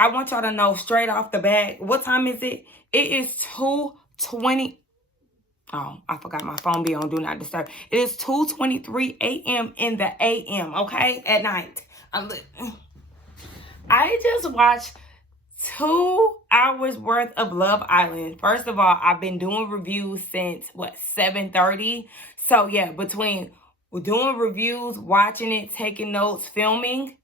I want y'all to know straight off the bat, what time is it? It is 2:20. Oh, I forgot my phone be on Do Not Disturb. It is 2:23 a.m. in the a.m., okay? At night. I just watched 2 hours worth of Love Island. First of all, I've been doing reviews since, 7:30? So, yeah, between doing reviews, watching it, taking notes, filming,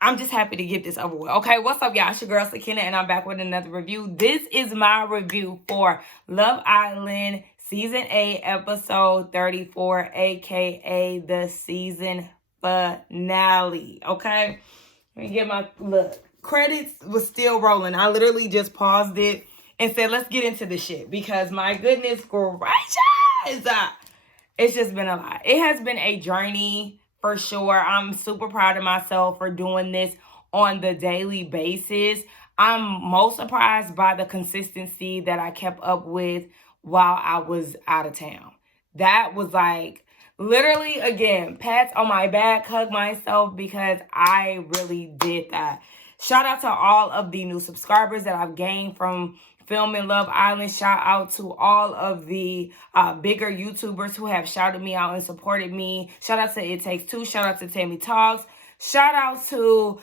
I'm just happy to get this over with. Okay, what's up, y'all? It's your girl, Sakina, and I'm back with another review. This is my review for Love Island Season 8, Episode 34, a.k.a. the season finale. Okay? Let me get my look. Credits was still rolling. I literally just paused it and said, let's get into the shit. Because, my goodness gracious, it's just been a lot. It has been a journey. For sure. I'm super proud of myself for doing this on the daily basis. I'm most surprised by the consistency that I kept up with while I was out of town. That was like, literally, again, pats on my back, hug myself, because I really did that. Shout out to all of the new subscribers that I've gained from filming Love Island. Shout out to all of the bigger YouTubers who have shouted me out and supported me. Shout out to It Takes Two. Shout out to Tammy Talks. Shout out to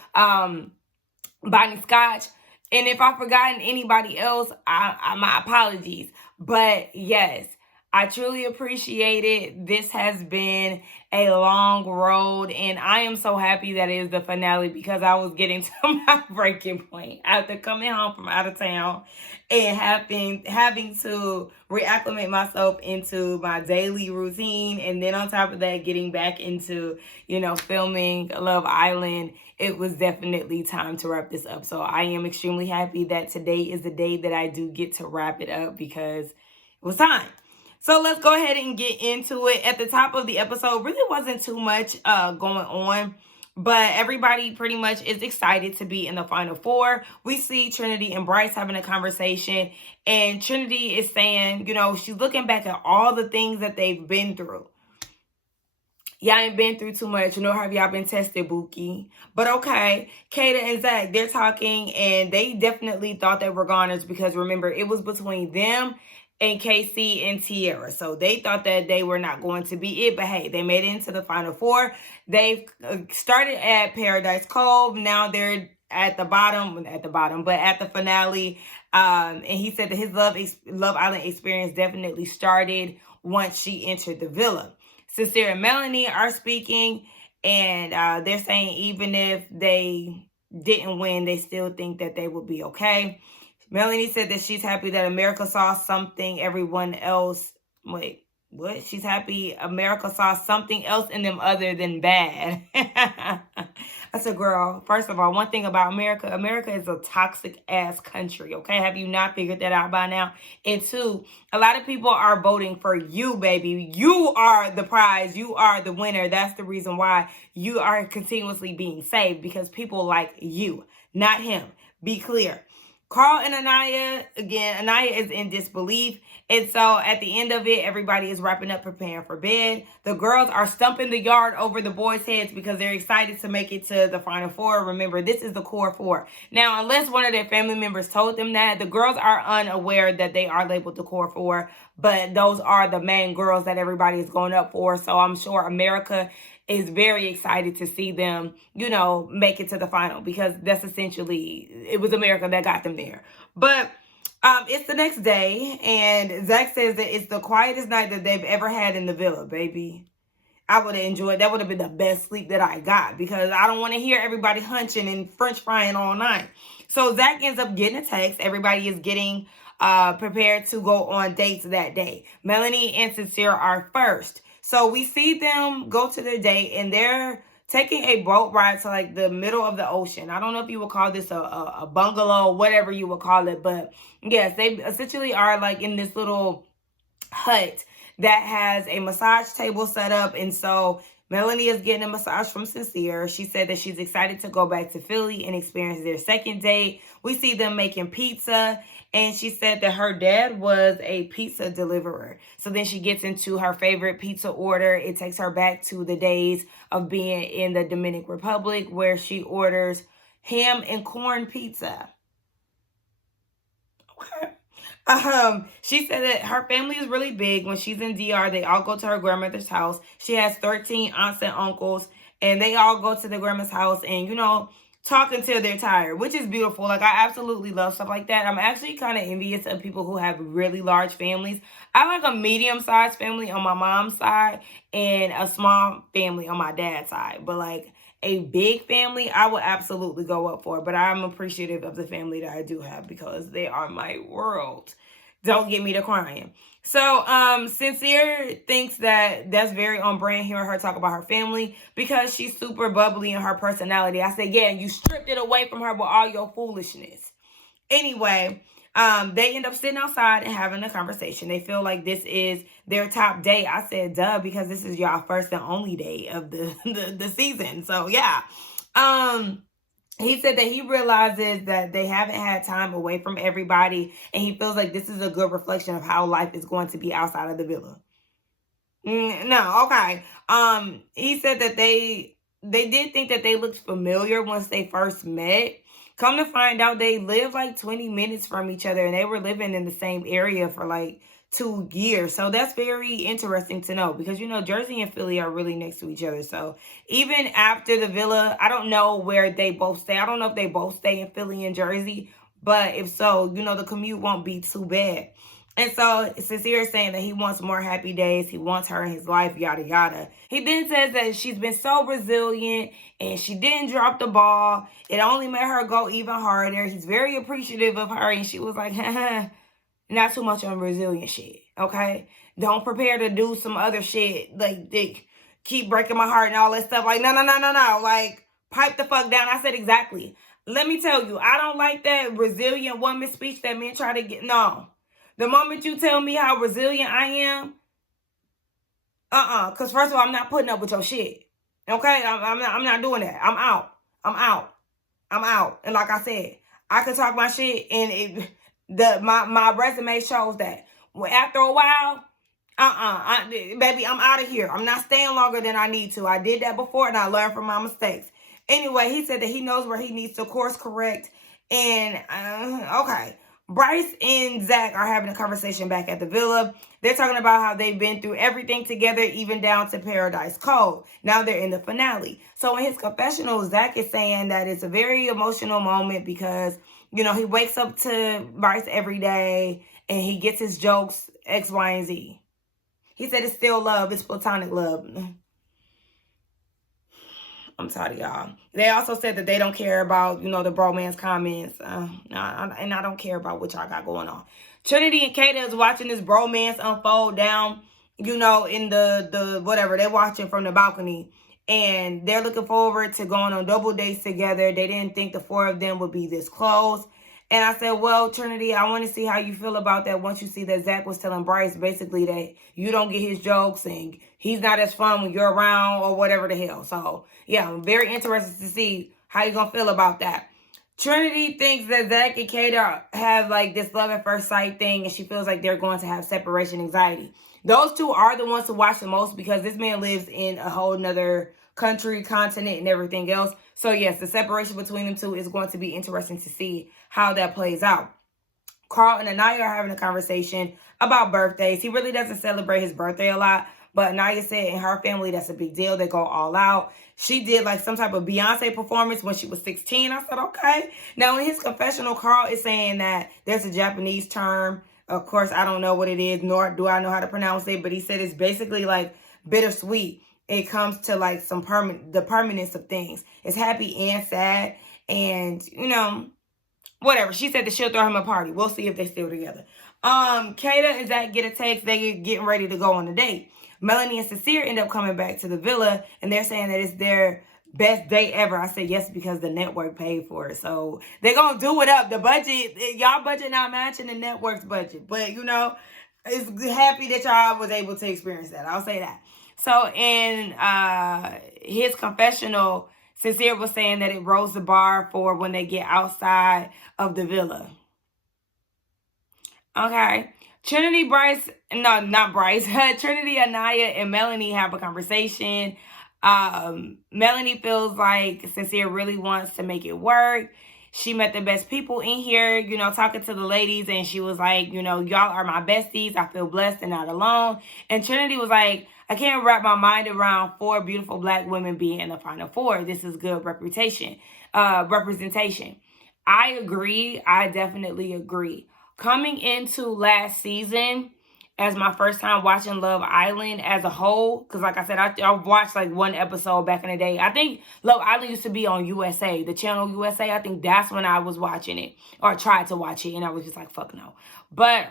Bonnie Scotch. And if I've forgotten anybody else, my apologies. But yes, I truly appreciate it. This has been a long road, and I am so happy that it is the finale because I was getting to my breaking point after coming home from out of town and having to reacclimate myself into my daily routine, and then on top of that, getting back into, filming Love Island. It was definitely time to wrap this up. So I am extremely happy that today is the day that I do get to wrap it up because it was time. So let's go ahead and get into it. At the top of the episode, really wasn't too much going on, but everybody pretty much is excited to be in the final four. We see Trinity and Bryce having a conversation, and Trinity is saying, she's looking back at all the things that they've been through. Y'all ain't been through too much, nor have y'all been tested, Bookie. But okay, Kata and Zach, they're talking, and they definitely thought they were goners because, remember, it was between them and Casey and Tierra. So they thought that they were not going to be it. But hey, they made it into the final four. They've started at Paradise Cove. Now they're at the bottom, but at the finale. And he said that his Love Island experience definitely started once she entered the villa. Sincere and Melanie are speaking, and they're saying even if they didn't win, they still think that they will be okay. Melanie said that she's happy that America saw something everyone else... Wait, what? She's happy America saw something else in them other than bad. I said, girl, first of all, one thing about America is a toxic-ass country, okay? Have you not figured that out by now? And two, a lot of people are voting for you, baby. You are the prize. You are the winner. That's the reason why you are continuously being saved, because people like you, not him. Be clear. Carl and Anaya, again, Anaya is in disbelief. And so at the end of it, everybody is wrapping up, preparing for bed. The girls are stumping the yard over the boys' heads because they're excited to make it to the final four. Remember, this is the core four. Now, unless one of their family members told them that, the girls are unaware that they are labeled the core four. But those are the main girls that everybody is going up for. So I'm sure America is very excited to see them, make it to the final, because that's essentially, it was America that got them there. But it's the next day, and Zach says that it's the quietest night that they've ever had in the villa, baby. I would have enjoyed, that would have been the best sleep that I got, because I don't want to hear everybody hunching and French frying all night. So Zach ends up getting a text. Everybody is getting prepared to go on dates that day. Melanie and Sincere are first. So we see them go to their date, and they're taking a boat ride to like the middle of the ocean. I don't know if you would call this a bungalow, whatever you would call it. But yes, they essentially are like in this little hut that has a massage table set up. And so Melanie is getting a massage from Sincere. She said that she's excited to go back to Philly and experience their second date. We see them making pizza. And she said that her dad was a pizza deliverer. So then she gets into her favorite pizza order. It takes her back to the days of being in the Dominican Republic, where she orders ham and corn pizza. Okay. She said that her family is really big. When she's in DR, they all go to her grandmother's house. She has 13 aunts and uncles, and they all go to the grandma's house and, talk until they're tired, which is beautiful. Like, I absolutely love stuff like that. I'm actually kind of envious of people who have really large families. I like a medium-sized family on my mom's side and a small family on my dad's side. But, like, a big family, I would absolutely go up for. But I'm appreciative of the family that I do have because they are my world. Don't get me to crying. So, Sincere thinks that that's very on brand hearing her talk about her family because she's super bubbly in her personality. I said, yeah, you stripped it away from her with all your foolishness. Anyway, they end up sitting outside and having a conversation. They feel like this is their top date. I said, duh, because this is y'all first and only date of the season. So, yeah. He said that he realizes that they haven't had time away from everybody, and he feels like this is a good reflection of how life is going to be outside of the villa. No, okay. He said that they did think that they looked familiar once they first met. Come to find out, they live like 20 minutes from each other, and they were living in the same area for like 2 years. So that's very interesting to know because, Jersey and Philly are really next to each other. So even after the villa, I don't know where they both stay. I don't know if they both stay in Philly and Jersey, but if so, the commute won't be too bad. And so Sincere is saying that he wants more happy days. He wants her in his life, yada, yada. He then says that she's been so resilient and she didn't drop the ball. It only made her go even harder. He's very appreciative of her. And she was like, not too much on resilient shit, okay? Don't prepare to do some other shit. Like, they keep breaking my heart and all that stuff. Like, no. Like, pipe the fuck down. I said exactly. Let me tell you, I don't like that resilient woman speech that men try to get. No. The moment you tell me how resilient I am, because first of all, I'm not putting up with your shit. Okay? I'm not doing that. I'm out. And like I said, I can talk my shit, and my resume shows that. Well, after a while, baby, I'm out of here. I'm not staying longer than I need to. I did that before, and I learned from my mistakes. Anyway, he said that he knows where he needs to course correct. And, okay. Bryce and Zach are having a conversation back at the villa. They're talking about how they've been through everything together, even down to Paradise Cove. Now they're in the finale. So in his confessional, Zach is saying that it's a very emotional moment because, he wakes up to Bryce every day and he gets his jokes, X, Y, and Z. He said it's still love. It's platonic love. I'm tired of y'all. They also said that they don't care about, the bromance comments. And I don't care about what y'all got going on. Trinity and Kata is watching this bromance unfold down, in the whatever. They're watching from the balcony. And they're looking forward to going on double dates together. They didn't think the four of them would be this close. And I said, well, Trinity, I want to see how you feel about that once you see that Zach was telling Bryce basically that you don't get his jokes and he's not as fun when you're around or whatever the hell. So, yeah, I'm very interested to see how you're going to feel about that. Trinity thinks that Zach and Kata have like this love at first sight thing, and she feels like they're going to have separation anxiety. Those two are the ones to watch the most because this man lives in a whole nother country, continent, and everything else. So, yes, the separation between them two is going to be interesting to see how that plays out. Carl and Anaya are having a conversation about birthdays. He really doesn't celebrate his birthday a lot, but Anaya said in her family that's a big deal. They go all out. She did like some type of Beyonce performance when she was 16. I said, okay. Now, in his confessional, Carl is saying that there's a Japanese term. Of course, I don't know what it is, nor do I know how to pronounce it, but he said it's basically like bittersweet. It comes to like the permanence of things. It's happy and sad, and whatever. She said that she'll throw him a party. We'll see if they're still together. Kata and Zach get a text. They getting ready to go on a date. Melanie and Sincere end up coming back to the villa, and they're saying that it's their best date ever. I said yes because the network paid for it. So they're going to do it up. The budget, y'all budget not matching the network's budget. But, it's happy that y'all was able to experience that. I'll say that. So in his confessional, Sincere was saying that it rose the bar for when they get outside of the villa. Okay. Trinity, Anaya, and Melanie have a conversation. Melanie feels like Sincere really wants to make it work. She met the best people in here, you know, talking to the ladies, and she was like, you know, y'all are my besties. I feel blessed and not alone. And Trinity was like, I can't wrap my mind around 4 beautiful black women being in the final 4. This is good representation. I agree. I definitely agree. Coming into last season, as my first time watching Love Island as a whole, because like I said, I watched like one episode back in the day. I think Love Island used to be on USA, the channel USA. I think that's when I was watching it, or tried to watch it, and I was just like, fuck no. But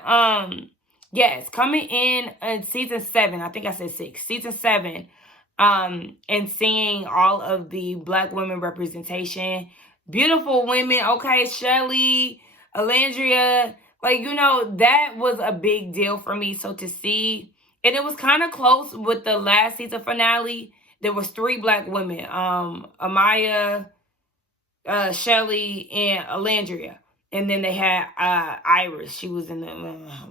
yes, coming in season 7, I think I said 6, season 7, and seeing all of the black women representation, beautiful women. Okay, Shelly, Alandria. Like, you know, that was a big deal for me. So to see, and it was kind of close with the last season finale. There was 3 black women, Amaya, Shelly, and Alandria. And then they had Iris. She was in the,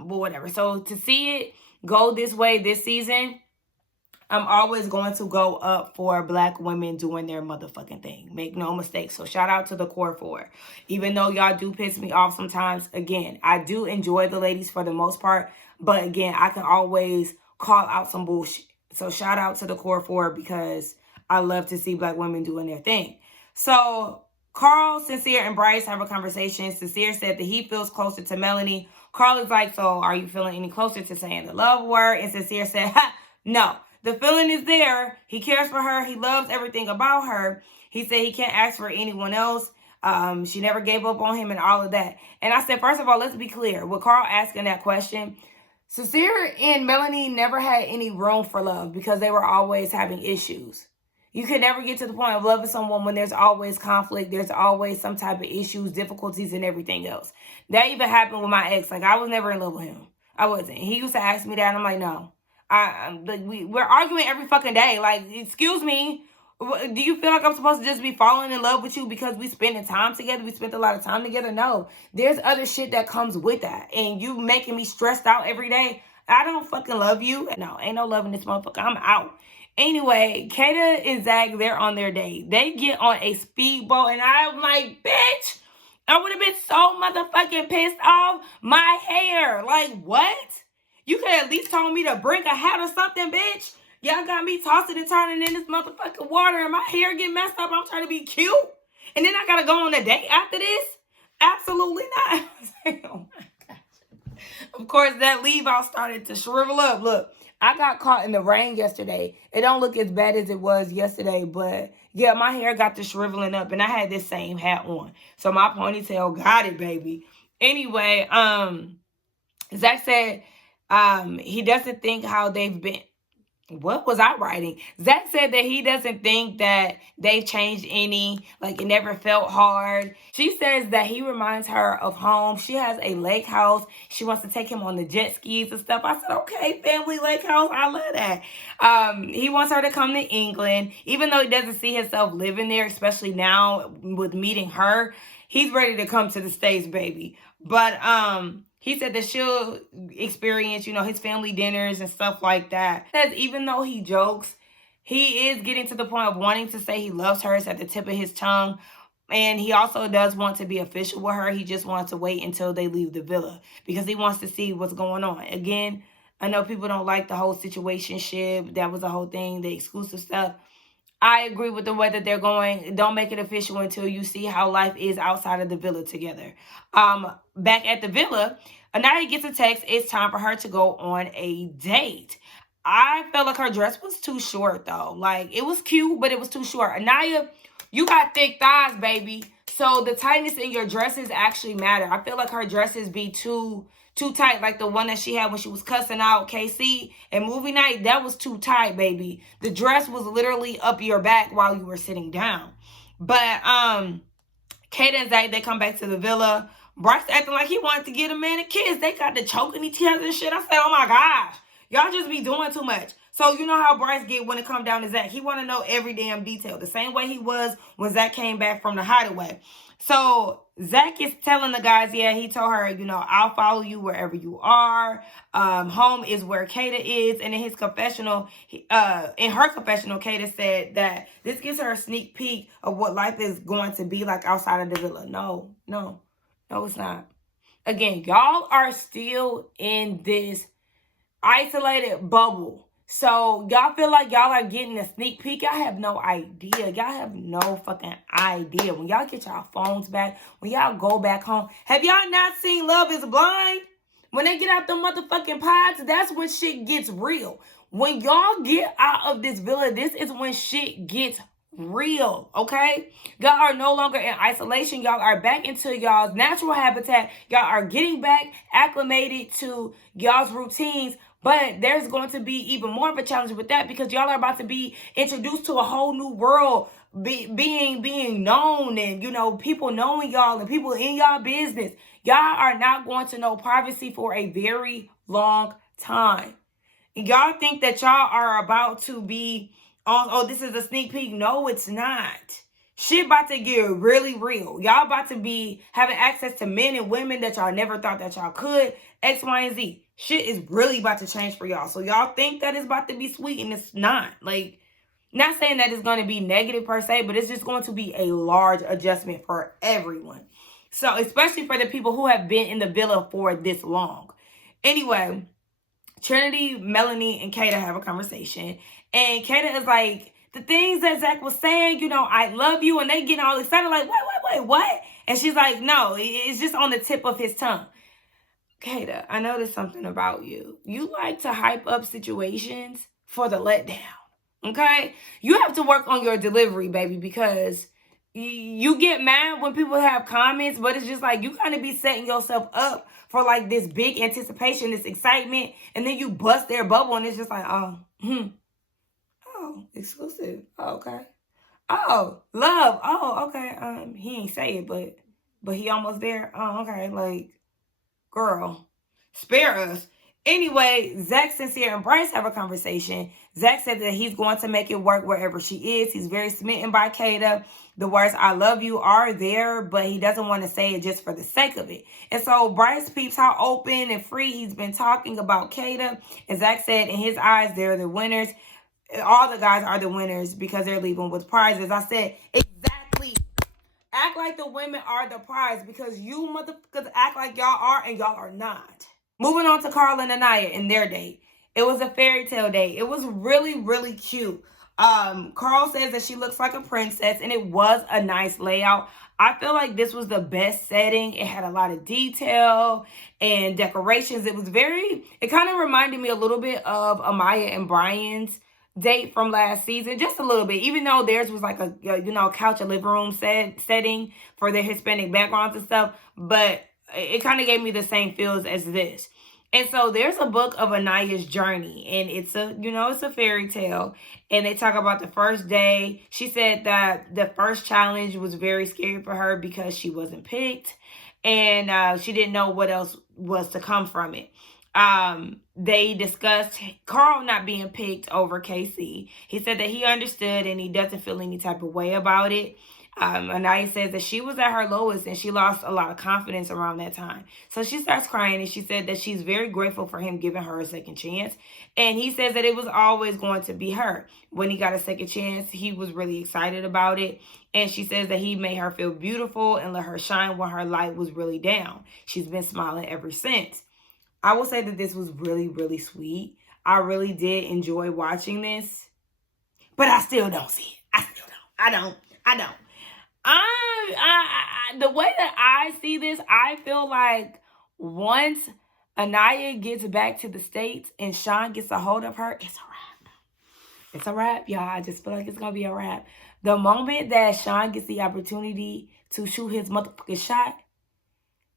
whatever. So to see it go this way this season, I'm always going to go up for black women doing their motherfucking thing. Make no mistake. So shout out to the core 4. Even though y'all do piss me off sometimes, again, I do enjoy the ladies for the most part. But again, I can always call out some bullshit. So shout out to the core 4 because I love to see black women doing their thing. So Carl, Sincere, and Bryce have a conversation. Sincere said that he feels closer to Melanie. Carl is like, so are you feeling any closer to saying the love word? And Sincere said, ha, no. The feeling is there. He cares for her. He loves everything about her. He said he can't ask for anyone else. She never gave up on him and all of that. And I said, first of all, let's be clear. With Carl asking that question, Sincere and Melanie never had any room for love because they were always having issues. You could never get to the point of loving someone when there's always conflict. There's always some type of issues, difficulties, and everything else. That even happened with my ex. Like, I was never in love with him. I wasn't. He used to ask me that, and I'm like, no. We're arguing every fucking day. Like, excuse me, do you feel like I'm supposed to just be falling in love with you because we spending time together? We spent a lot of time together? No, there's other shit that comes with that, and you making me stressed out every day. I don't fucking love you. No, ain't no loving this motherfucker. I'm out. Anyway, Kata and Zach, they're on their date. They get on a speedboat, and I'm like, bitch, I would have been so motherfucking pissed off. My hair, like, what? You could at least told me to bring a hat or something, bitch. Y'all got me tossing and turning in this motherfucking water and my hair get messed up. I'm trying to be cute. And then I got to go on a date after this? Absolutely not. Oh my gosh. Of course, that leave-out started to shrivel up. Look, I got caught in the rain yesterday. It don't look as bad as it was yesterday, but yeah, my hair got to shriveling up and I had this same hat on. So my ponytail got it, baby. Anyway, Zach said, he doesn't think how they've been. What was I writing? Zach said that he doesn't think that they've changed any, like it never felt hard. She says that he reminds her of home. She has a lake house. She wants to take him on the jet skis and stuff. I said, okay, family lake house. I love that. He wants her to come to England, even though he doesn't see himself living there, especially now with meeting her. He's ready to come to the States, baby. But, he said that she'll experience, you know, his family dinners and stuff like that. Says even though he jokes, he is getting to the point of wanting to say he loves her. It's at the tip of his tongue. And he also does want to be official with her. He just wants to wait until they leave the villa because he wants to see what's going on. Again, I know people don't like the whole situationship. That was the whole thing, the exclusive stuff. I agree with the way that they're going. Don't make it official until you see how life is outside of the villa together. Back at the villa, Anaya gets a text. It's time for her to go on a date. I felt like her dress was too short, though. Like, it was cute, but it was too short. Anaya, you got thick thighs, baby. So the tightness in your dresses actually matter. I feel like her dresses be too tight, like the one that she had when she was cussing out KC and movie night. That was too tight, baby. The dress was literally up your back while you were sitting down. But Kata and Zach, they come back to the villa. Bryce acting like he wanted to get a man a kiss. They got to choking each other and shit. I said, oh my gosh, y'all just be doing too much. So you know how Bryce get when it come down to Zach. He want to know every damn detail. The same way he was when Zach came back from the hideaway. So Zach is telling the guys, yeah, he told her, I'll follow you wherever you are. Home is where Kata is. And in his confessional, in her confessional, Kata said that this gives her a sneak peek of what life is going to be like outside of the villa. No, it's not. Again, y'all are still in this isolated bubble. So y'all feel like y'all are getting a sneak peek. Y'all have no idea. Y'all have no fucking idea. When y'all get y'all phones back, when y'all go back home, have y'all not seen Love is Blind? When they get out the motherfucking pods, that's when shit gets real. When y'all get out of this villa, this is when shit gets real, okay? Y'all are no longer in isolation. Y'all are back into y'all's natural habitat. Y'all are getting back acclimated to y'all's routines. But there's going to be even more of a challenge with that because y'all are about to be introduced to a whole new world, being known, and people knowing y'all and people in y'all business. Y'all are not going to know privacy for a very long time. Y'all think that y'all are about to be on, oh, this is a sneak peek. No, it's not. Shit about to get really real. Y'all about to be having access to men and women that y'all never thought that y'all could. X, Y, and Z. Shit is really about to change for y'all. So y'all think that it's about to be sweet and it's not. Like, not saying that it's going to be negative per se, but it's just going to be a large adjustment for everyone. So, especially for the people who have been in the villa for this long. Anyway, Trinity, Melanie, and Kata have a conversation. And Kata is like, the things that Zach was saying, I love you. And they getting all excited like, wait, what? And she's like, no, it's just on the tip of his tongue. Kata, I noticed something about you. You like to hype up situations for the letdown. Okay? You have to work on your delivery, baby, because you get mad when people have comments, but it's just like you kind of be setting yourself up for like this big anticipation, this excitement, and then you bust their bubble and it's just like, oh, exclusive. Oh, okay. Oh, love. Oh, okay. He ain't say it, but he almost there. Oh, okay. Like, girl, spare us. Anyway, Zach, Sincere, and Bryce have a conversation. Zach said that he's going to make it work wherever she is. He's very smitten by Kata. The words "I love you" are there, but he doesn't want to say it just for the sake of it. And so Bryce peeps how open and free he's been talking about Kata. And Zach said in his eyes, they're the winners. All the guys are the winners because they're leaving with prizes. I said, exactly. Act like the women are the prize because you motherfuckers act like y'all are and y'all are not. Moving on to Carl and Anaya and their date. It was a fairy tale date. It was really, really cute. Carl says that she looks like a princess and it was a nice layout. I feel like this was the best setting. It had a lot of detail and decorations. It kind of reminded me a little bit of Amaya and Brian's date from last season, just a little bit, even though theirs was like a couch and living room setting for their Hispanic backgrounds and stuff, but it kind of gave me the same feels as this. And so there's a book of Anaya's journey, and it's a fairy tale, and they talk about the first day. She said that the first challenge was very scary for her because she wasn't picked, and she didn't know what else was to come from it. They discussed Carl not being picked over KC. He said that he understood and he doesn't feel any type of way about it. Anaya says that she was at her lowest and she lost a lot of confidence around that time. So she starts crying and she said that she's very grateful for him giving her a second chance. And he says that it was always going to be her. When he got a second chance, he was really excited about it. And she says that he made her feel beautiful and let her shine when her light was really down. She's been smiling ever since. I will say that this was really, really sweet. I really did enjoy watching this. But I still don't see it. I don't. The way that I see this, I feel like once Anaya gets back to the States and Sean gets a hold of her, it's a wrap. It's a wrap, y'all. I just feel like it's going to be a wrap. The moment that Sean gets the opportunity to shoot his motherfucking shot,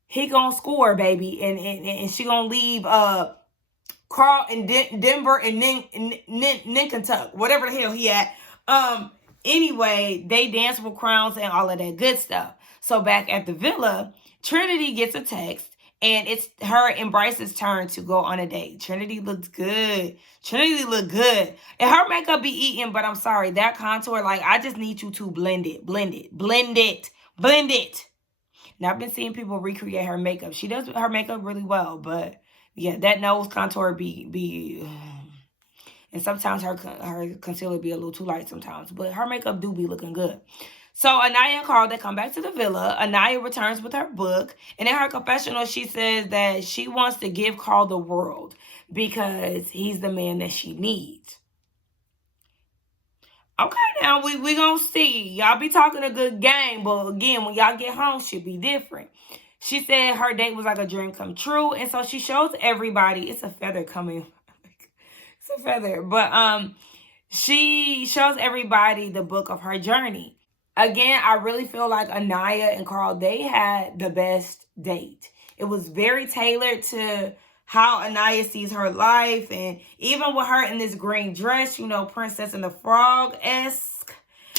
he gonna score, baby. And she gonna leave Carl in Denver and Ninkentuck, whatever the hell he at. Anyway, they dance for crowns and all of that good stuff. So back at the villa, Trinity gets a text and it's her and Bryce's turn to go on a date. Trinity looks good. And her makeup be eating, but I'm sorry, that contour, like, I just need you to blend it. And I've been seeing people recreate her makeup. She does her makeup really well, but yeah, that nose contour be and sometimes her concealer be a little too light sometimes, but her makeup do be looking good. So Anaya and Carl, they come back to the villa. Anaya returns with her book, and in her confessional, she says that she wants to give Carl the world because he's the man that she needs. Okay, now we gonna see. Y'all be talking a good game, but again, when y'all get home, she'll be different. She said her date was like a dream come true, and so she shows everybody. It's a feather coming. It's a feather, but she shows everybody the book of her journey. Again, I really feel like Anaya and Carl, they had the best date. It was very tailored to how Anaya sees her life, and even with her in this green dress, you know, Princess and the Frog-esque,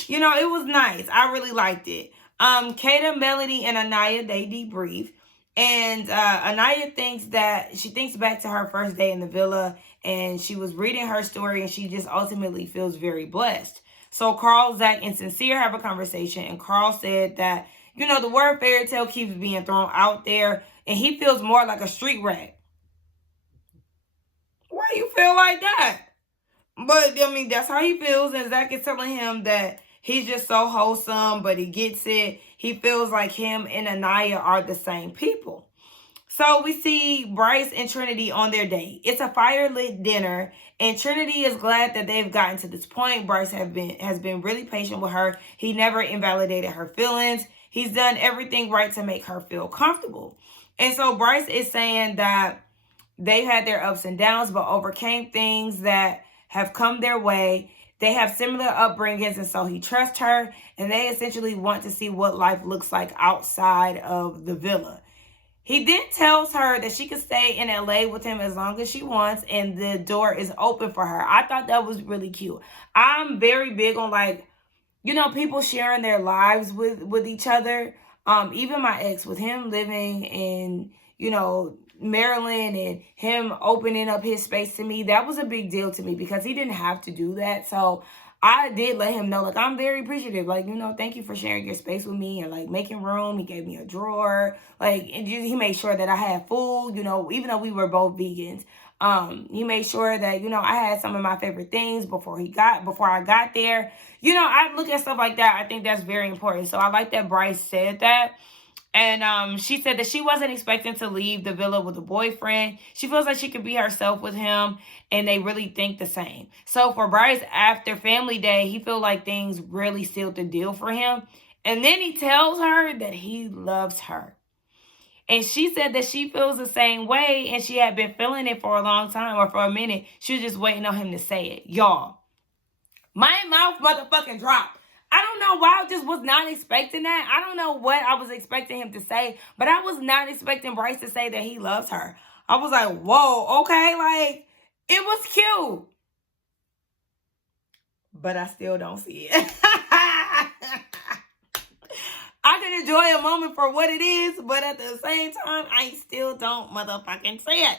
you know, it was nice. I really liked it. Kata, Melody, and Anaya, they debrief. And Anaya thinks back to her first day in the villa, and she was reading her story, and she just ultimately feels very blessed. So Carl, Zach, and Sincere have a conversation, and Carl said that, you know, the word fairy tale keeps being thrown out there, and he feels more like a street rat. Why you feel like that? But, I mean, that's how he feels, and Zach is telling him that he's just so wholesome, but he gets it. He feels like him and Anaya are the same people. So we see Bryce and Trinity on their date. It's a fire-lit dinner, and Trinity is glad that they've gotten to this point. Bryce has been really patient with her. He never invalidated her feelings. He's done everything right to make her feel comfortable. And so Bryce is saying that they've had their ups and downs, but overcame things that have come their way. They have similar upbringings, and so he trusts her, and they essentially want to see what life looks like outside of the villa. He then tells her that she can stay in LA with him as long as she wants, and the door is open for her. I thought that was really cute. I'm very big on, like, you know, people sharing their lives with each other. Even my ex, with him living in, you know, Maryland, and him opening up his space to me, that was a big deal to me because he didn't have to do that. So I did let him know, like, I'm very appreciative. Like, you know, thank you for sharing your space with me and, like, making room. He gave me a drawer. Like, and he made sure that I had food, you know, even though we were both vegans. He made sure that, you know, I had some of my favorite things before I got there. You know, I look at stuff like that. I think that's very important. So I like that Bryce said that. And she said that she wasn't expecting to leave the villa with a boyfriend. She feels like she could be herself with him, and they really think the same. So for Bryce, after family day, he feels like things really sealed the deal for him. And then he tells her that he loves her. And she said that she feels the same way, and she had been feeling it for a long time, or for a minute. She was just waiting on him to say it. Y'all, my mouth motherfucking dropped. I don't know why I just was not expecting that. I don't know what I was expecting him to say, but I was not expecting Bryce to say that he loves her. I was like, whoa, okay, like, it was cute. But I still don't see it. I can enjoy a moment for what it is, but at the same time, I still don't motherfucking see it.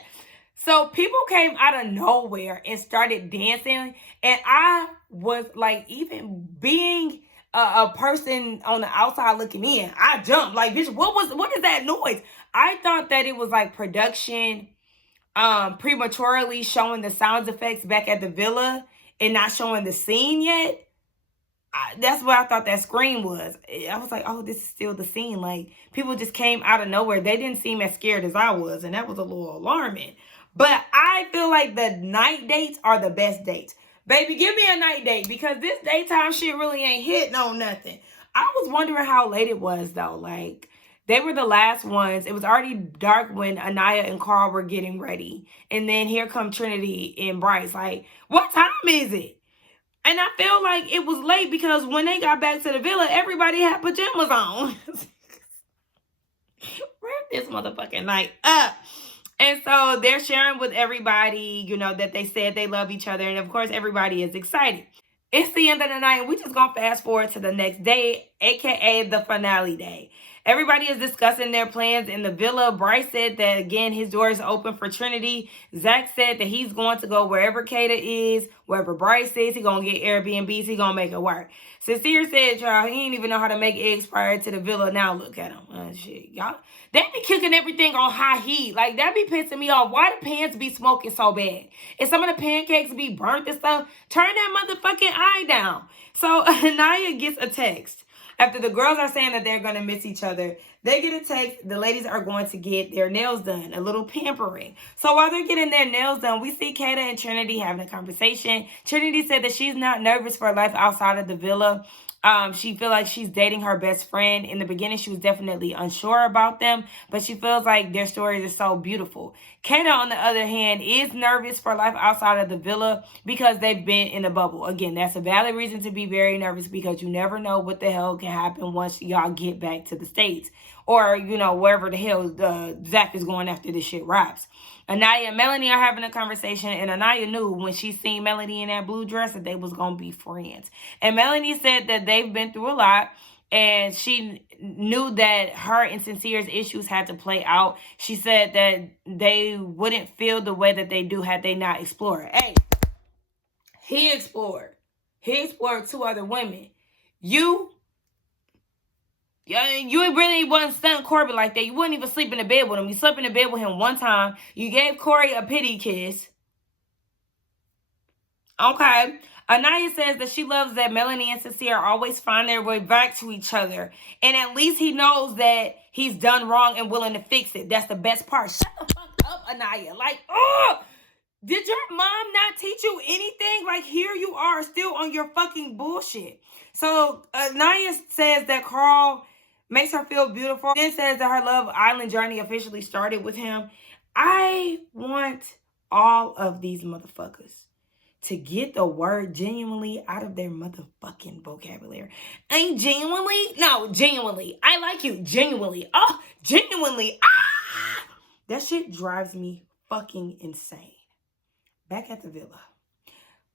So people came out of nowhere and started dancing, and I was like, even being a person on the outside looking in, I jumped. Like, bitch, what is that noise? I thought that it was like production prematurely showing the sound effects back at the villa and not showing the scene yet. That's what I thought that scream was. I was like, oh, this is still the scene. Like, people just came out of nowhere. They didn't seem as scared as I was, and that was a little alarming. But I feel like the night dates are the best dates. Baby, give me a night date, because this daytime shit really ain't hitting on nothing. I was wondering how late it was, though. Like, they were the last ones. It was already dark when Anaya and Carl were getting ready. And then here come Trinity and Bryce. Like, what time is it? And I feel like it was late because when they got back to the villa, everybody had pajamas on. Wrap this motherfucking night up. And so they're sharing with everybody, you know, that they said they love each other. And of course, everybody is excited. It's the end of the night. We just gonna fast forward to the next day, aka the finale day. Everybody is discussing their plans in the villa. Bryce said that, again, his door is open for Trinity. Zach said that he's going to go wherever Kata is, wherever Bryce is. He's going to get Airbnbs. He's going to make it work. Sincere said, y'all, he didn't even know how to make eggs prior to the villa. Now look at him. Shit, y'all. They be kicking everything on high heat. Like, that be pissing me off. Why the pans be smoking so bad? And some of the pancakes be burnt and stuff. Turn that motherfucking eye down. So, Anaya gets a text. After the girls are saying that they're going to miss each other, they get a text. The ladies are going to get their nails done, a little pampering. So while they're getting their nails done, we see Kata and Trinity having a conversation. Trinity said that she's not nervous for life outside of the villa. She feels like she's dating her best friend. In the beginning, she was definitely unsure about them, but she feels like their stories are so beautiful. Kata, on the other hand, is nervous for life outside of the villa because they've been in a bubble. Again, that's a valid reason to be very nervous because you never know what the hell can happen once y'all get back to the States. Or, you know, wherever the hell Zach is going after this shit wraps. Anaya and Melanie are having a conversation, and Anaya knew when she seen Melanie in that blue dress that they was going to be friends. And Melanie said that they've been through a lot, and she knew that her and Sincere's issues had to play out. She said that they wouldn't feel the way that they do had they not explored. Hey, he explored. He explored 2 other women. You really wasn't stunning Corbin like that. You wouldn't even sleep in the bed with him. You slept in the bed with him one time. You gave Corey a pity kiss. Okay. Anaya says that she loves that Melanie and Sincere always find their way back to each other. And at least he knows that he's done wrong and willing to fix it. That's the best part. Shut the fuck up, Anaya. Like, did your mom not teach you anything? Like, here you are still on your fucking bullshit. So Anaya says that Carl makes her feel beautiful. Then says that her Love Island journey officially started with him. I want all of these motherfuckers to get the word genuinely out of their motherfucking vocabulary. Ain't genuinely? No, genuinely. I like you. Genuinely. Oh, genuinely. Ah! That shit drives me fucking insane. Back at the villa.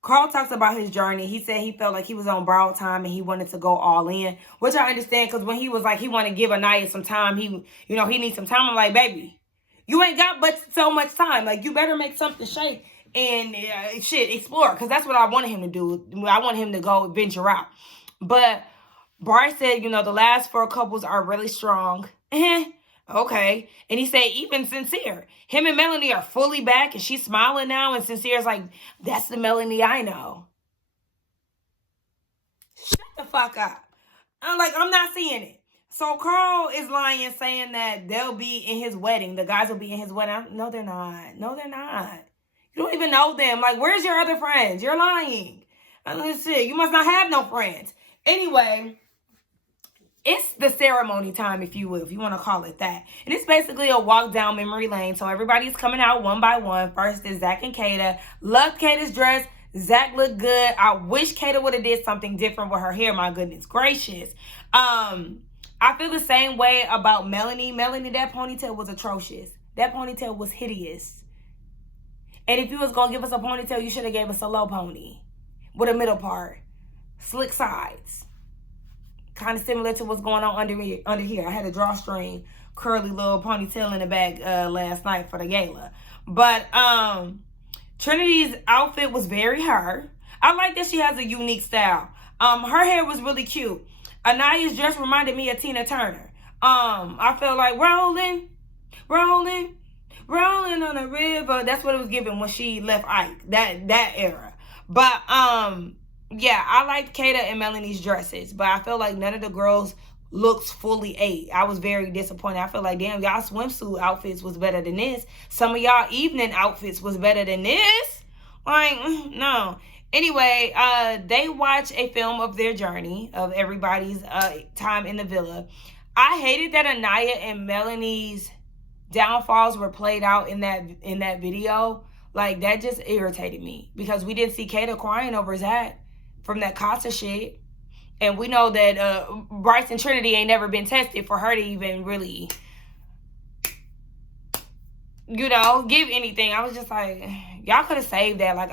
Carl talks about his journey. He said he felt like he was on borrowed time and he wanted to go all in, which I understand because when he was like, he wanted to give Anaya some time, he needs some time. I'm like, baby, you ain't got but so much time. Like, you better make something shake and explore, because that's what I wanted him to do. I want him to go venture out. But Bryce said, the last 4 couples are really strong. Okay. And he said, even Sincere. Him and Melanie are fully back and she's smiling now. And Sincere's like, that's the Melanie I know. Shut the fuck up. I'm like, I'm not seeing it. So Carl is lying, saying that they'll be in his wedding. The guys will be in his wedding. No, they're not. No, they're not. You don't even know them. Like, where's your other friends? You're lying. Shit, you must not have no friends. Anyway, it's the ceremony time, if you will, if you want to call it that. And it's basically a walk down memory lane. So everybody's coming out one by one. First is Zach and Kata. Loved Kata's dress. Zach looked good. I wish Kata would have did something different with her hair. My goodness gracious. I feel the same way about Melanie. Melanie, that ponytail was atrocious. That ponytail was hideous. And if you was going to give us a ponytail, you should have gave us a low pony with a middle part. Slick sides. Kind of similar to what's going on under here. I had a drawstring, curly little ponytail in the back last night for the gala. But Trinity's outfit was very her. I like that she has a unique style. Her hair was really cute. Anaya's dress reminded me of Tina Turner. I felt like rolling on the river. That's what it was given when she left Ike. That era. But yeah, I liked Kata and Melanie's dresses, but I felt like none of the girls looks fully 8. I was very disappointed. I felt like, damn, y'all swimsuit outfits was better than this. Some of y'all evening outfits was better than this. Like, no. Anyway, they watch a film of their journey, of everybody's time in the villa. I hated that Anaya and Melanie's downfalls were played out in that video. Like, that just irritated me because we didn't see Kata crying over Zach from that Casa shit. And we know that Bryce and Trinity ain't never been tested for her to even really, give anything. I was just like, y'all could have saved that. Like,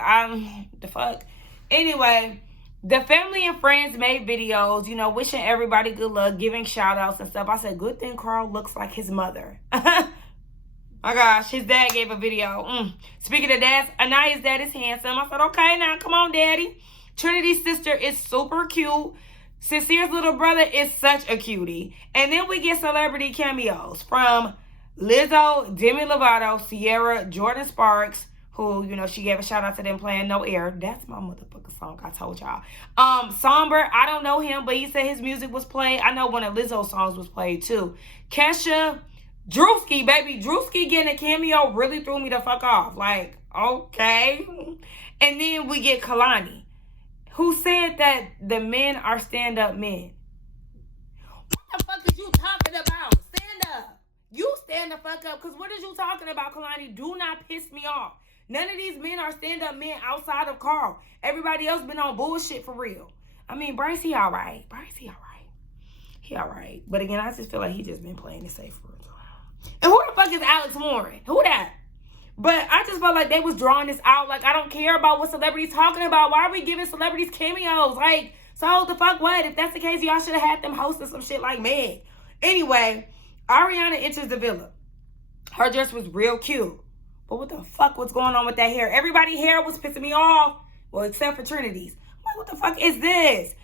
the fuck. Anyway, The family and friends made videos, you know, wishing everybody good luck, giving shout outs and stuff. I said, good thing Carl looks like his mother. My gosh, his dad gave a video. Speaking of dads, Anaya's dad is handsome. I said, okay, now come on, daddy. Trinity's sister is super cute. Sincere's little brother is such a cutie. And then we get celebrity cameos from Lizzo, Demi Lovato, Sierra, Jordan Sparks, who, you know, she gave a shout out to them playing No Air. That's my motherfucking song, I told y'all. Somber, I don't know him, but he said his music was played. I know one of Lizzo's songs was played too. Kesha, Drewski, baby. Drewski getting a cameo really threw me the fuck off. Like, okay. And then we get Kalani, who said that the men are stand-up men. What the fuck is you talking about? Stand up. You stand the fuck up, because what is you talking about, Kalani? Do not piss me off. None of these men are stand-up men outside of Carl. Everybody else been on bullshit for real. I mean, Bryce, he all right. He all right. But again, I just feel like he just been playing it safe for real. And who the fuck is Alex Warren? Who that? But I just felt like they was drawing this out. Like, I don't care about what celebrities talking about. Why are we giving celebrities cameos? Like, so the fuck what? If that's the case, y'all should have had them hosting some shit like Meg. Anyway, Ariana enters the villa. Her dress was real cute. But what the fuck was going on with that hair? Everybody's hair was pissing me off. Well, except for Trinity's. I'm like, what the fuck is this?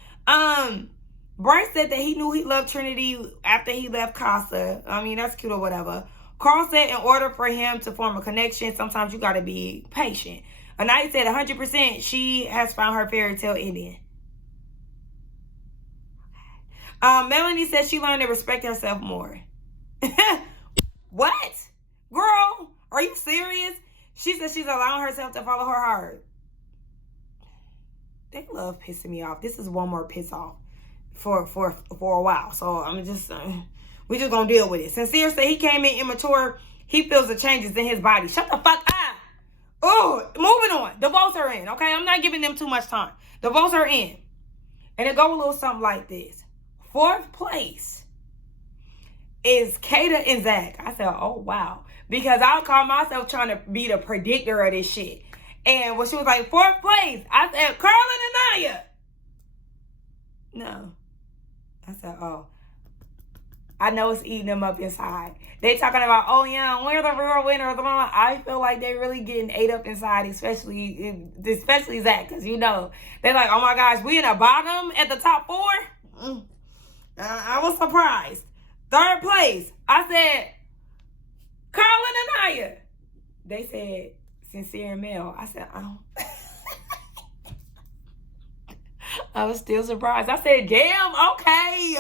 Bryce said that he knew he loved Trinity after he left Casa. I mean, that's cute or whatever. Carl said in order for him to form a connection, sometimes you got to be patient. Anaya said 100% she has found her fairy tale ending. Melanie said she learned to respect herself more. What? Girl, are you serious? She said she's allowing herself to follow her heart. They love pissing me off. This is one more piss off for a while. So I'm just... we just gonna deal with it. Sincere said he came in immature. He feels the changes in his body. Shut the fuck up. Oh, moving on. The votes are in, okay? I'm not giving them too much time. The votes are in. And it go a little something like this. 4th place is Kata and Zach. I said, oh, wow. Because I call myself trying to be the predictor of this shit. And when she was like, 4th place, I said, Carl and Anaya. No. I said, oh. I know it's eating them up inside. They talking about, oh yeah, we're the real winners. I feel like they really getting ate up inside, especially Zach, because you know they're like, oh my gosh, we in the bottom at the top 4. I was surprised. 3rd place, I said Carl and Anaya. They said Sincere and Mel. I said, oh. I was still surprised. I said, damn, okay.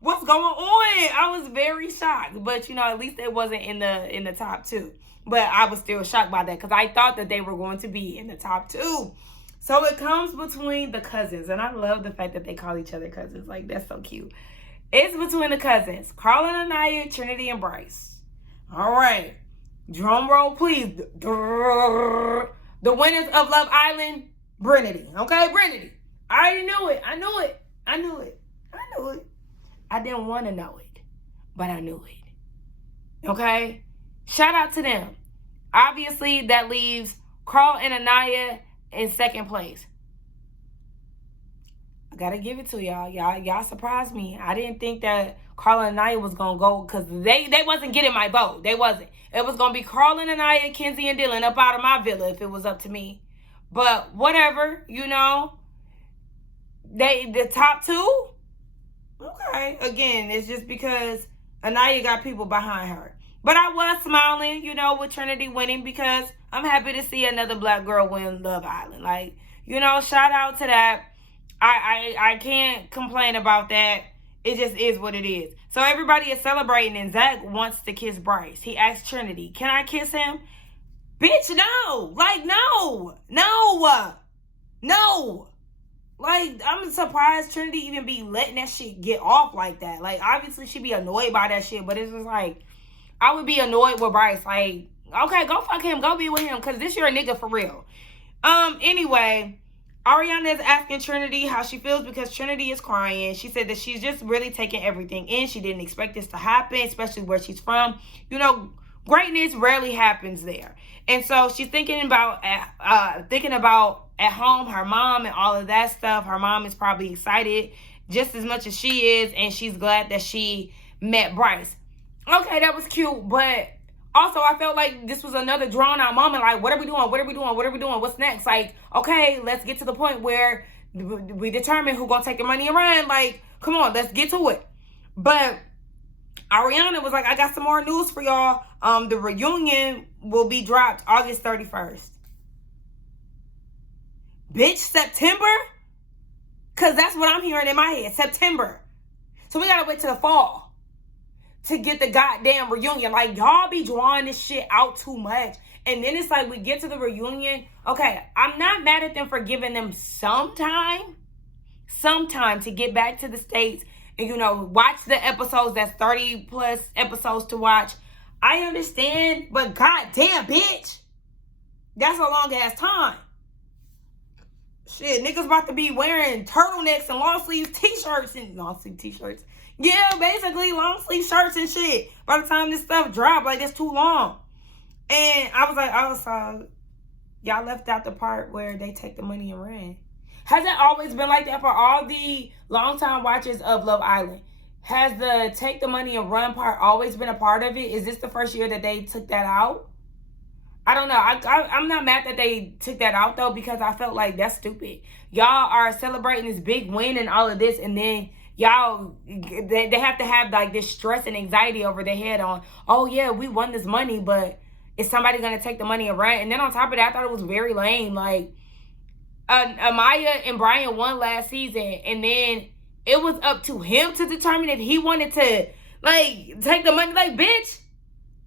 What's going on? I was very shocked, but you know, at least it wasn't in the top 2. But I was still shocked by that because I thought that they were going to be in the top 2. So it comes between the cousins, and I love the fact that they call each other cousins. Like, that's so cute. It's between the cousins, Carl and Anaya, Trinity and Bryce. All right, drum roll, please. The winners of Love Island, Brinity. Okay, Brinity. I already knew it. I knew it. I didn't want to know it, but I knew it. Okay? Shout out to them. Obviously, that leaves Carl and Anaya in 2nd place. I gotta give it to y'all. Y'all surprised me. I didn't think that Carl and Anaya was gonna go because they wasn't getting my vote. They wasn't. It was gonna be Carl and Anaya, Kenzie and Dylan up out of my villa if it was up to me. But whatever, you know. The top 2. Okay, again, it's just because Anaya got people behind her. But I was smiling, you know, with Trinity winning because I'm happy to see another black girl win Love Island. Like, you know, shout out to that. I can't complain about that. It just is what it is. So everybody is celebrating and Zach wants to kiss Bryce. He asked Trinity, can I kiss him? Bitch, no. Like, no. Like, I'm surprised Trinity even be letting that shit get off like that. Like, obviously, she be annoyed by that shit, but it's just like, I would be annoyed with Bryce. Like, okay, go fuck him. Go be with him, because this your nigga for real. Anyway, Ariana is asking Trinity how she feels because Trinity is crying. She said that she's just really taking everything in. She didn't expect this to happen, especially where she's from. You know, greatness rarely happens there. And so she's thinking about at home, her mom and all of that stuff, her mom is probably excited just as much as she is, and she's glad that she met Bryce. Okay, that was cute, but also I felt like this was another drawn out moment. Like, what are we doing? What are we doing? What are we doing? What's next? Like, okay, let's get to the point where we determine who's gonna take the money and run. Like, come on, let's get to it. But Ariana was like, I got some more news for y'all. The reunion will be dropped August 31st. Bitch, September? Because that's what I'm hearing in my head. September. So we got to wait till the fall to get the goddamn reunion. Like, y'all be drawing this shit out too much. And then it's like we get to the reunion. Okay, I'm not mad at them for giving them some time to get back to the States and, you know, watch the episodes. That's 30 plus episodes to watch. I understand, but goddamn, bitch. That's a long ass time. Shit, niggas about to be wearing turtlenecks and long sleeve t-shirts and long sleeve t-shirts. Yeah, basically long sleeve shirts and shit. By the time this stuff drop, like, it's too long. And I was like, oh, so y'all left out the part where they take the money and run. Has it always been like that for all the longtime watchers of Love Island? Has the take the money and run part always been a part of it? Is this the first year that they took that out? I don't know. I'm not mad that they took that out, though, because I felt like that's stupid. Y'all are celebrating this big win and all of this, and then y'all, they have to have, like, this stress and anxiety over their head on, oh, yeah, we won this money, but is somebody going to take the money and run? And then on top of that, I thought it was very lame. Like, Amaya and Brian won last season, and then it was up to him to determine if he wanted to, like, take the money. Like, bitch,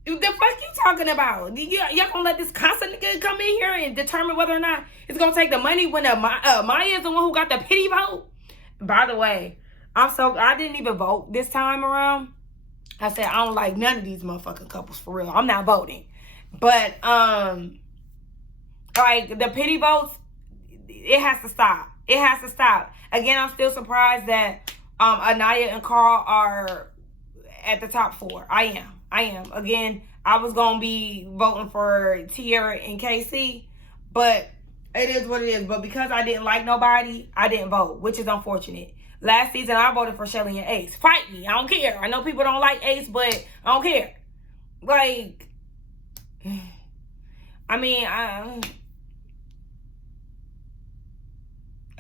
the fuck you talking about? Y'all gonna let this constant nigga come in here and determine whether or not it's gonna take the money when Maya is the one who got the pity vote? By the way, I didn't even vote this time around. I said I don't like none of these motherfucking couples for real. I'm not voting. But like, the pity votes, it has to stop. It has to stop. Again, I'm still surprised that Anaya and Carl are at the top 4. I am. Again, I was going to be voting for Tierra and KC, but it is what it is. But because I didn't like nobody, I didn't vote, which is unfortunate. Last season, I voted for Shelly and Ace. Fight me. I don't care. I know people don't like Ace, but I don't care. Like, I mean, I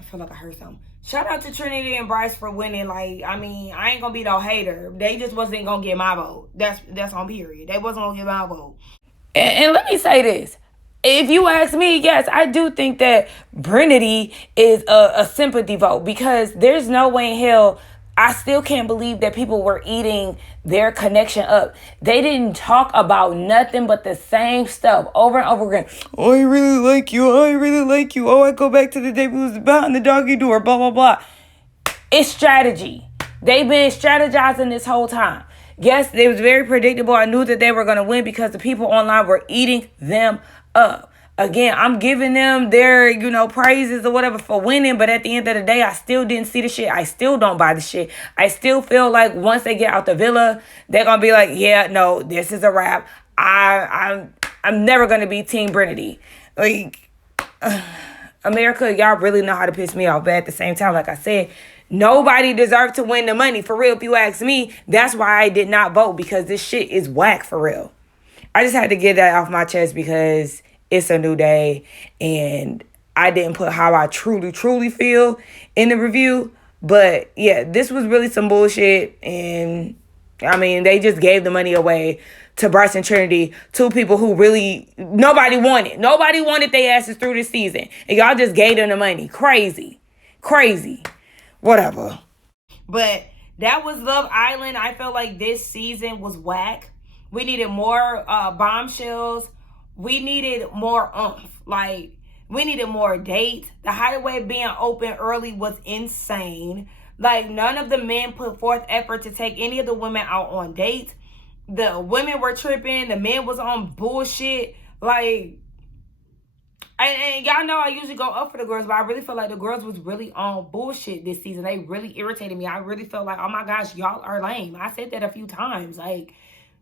feel like I heard something. Shout out to Trinity and Bryce for winning. Like, I mean, I ain't gonna be no hater. They just wasn't gonna get my vote. That's on period. They wasn't gonna get my vote. And let me say this. If you ask me, yes, I do think that Brinity is a sympathy vote, because there's no way in hell, I still can't believe that people were eating their connection up. They didn't talk about nothing but the same stuff over and over again. Oh, I really like you. Oh, I really like you. Oh, I go back to the day we was behind the doggy door, blah, blah, blah. It's strategy. They've been strategizing this whole time. Yes, it was very predictable. I knew that they were going to win because the people online were eating them up. Again, I'm giving them their, praises or whatever for winning. But at the end of the day, I still didn't see the shit. I still don't buy the shit. I still feel like once they get out the villa, they're going to be like, yeah, no, this is a wrap. I'm never going to be Team Brinity. Like, America, y'all really know how to piss me off. But at the same time, like I said, nobody deserved to win the money. For real, if you ask me, that's why I did not vote, because this shit is whack for real. I just had to get that off my chest because it's a new day, and I didn't put how I truly, truly feel in the review. But yeah, this was really some bullshit. And I mean, they just gave the money away to Bryce and Trinity, 2 people who really nobody wanted. Nobody wanted their asses through this season. And y'all just gave them the money. Crazy. Whatever. But that was Love Island. I felt like this season was whack. We needed more bombshells. We needed more oomph. Like, we needed more dates. The hideaway being open early was insane. Like, none of the men put forth effort to take any of the women out on dates. The women were tripping. The men was on bullshit. Like, and y'all know I usually go up for the girls, but I really feel like the girls was really on bullshit this season. They really irritated me. I really felt like, oh my gosh, y'all are lame. I said that a few times. Like,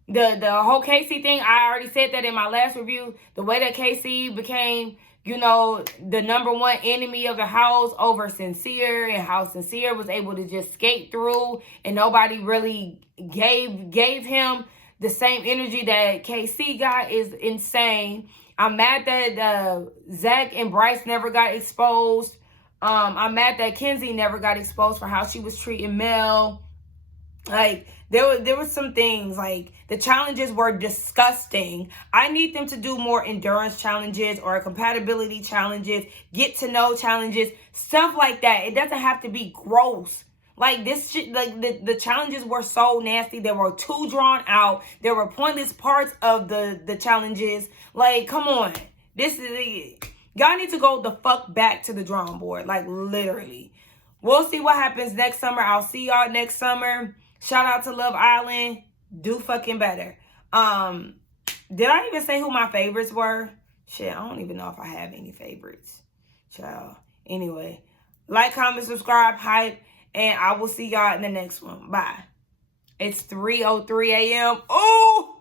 the whole Casey thing, I already said that in my last review. The way that Casey became, you know, the number one enemy of the house over Sincere, and how Sincere was able to just skate through and nobody really gave him the same energy that KC got is insane. I'm mad that Zach and Bryce never got exposed. I'm mad that Kenzie never got exposed for how she was treating Mel. Like, there was some things, like, the challenges were disgusting. I need them to do more endurance challenges or compatibility challenges, get to know challenges, stuff like that. It doesn't have to be gross. Like, this shit, like, the challenges were so nasty. They were too drawn out. There were pointless parts of the challenges. Like, come on. This is, y'all need to go the fuck back to the drawing board. Like, literally. We'll see what happens next summer. I'll see y'all next summer. Shout out to Love Island. Do fucking better. Did I even say who my favorites were? Shit, I don't even know if I have any favorites. Child. Anyway, like, comment, subscribe, hype, and I will see y'all in the next one. Bye. It's 3:03 a.m. Oh!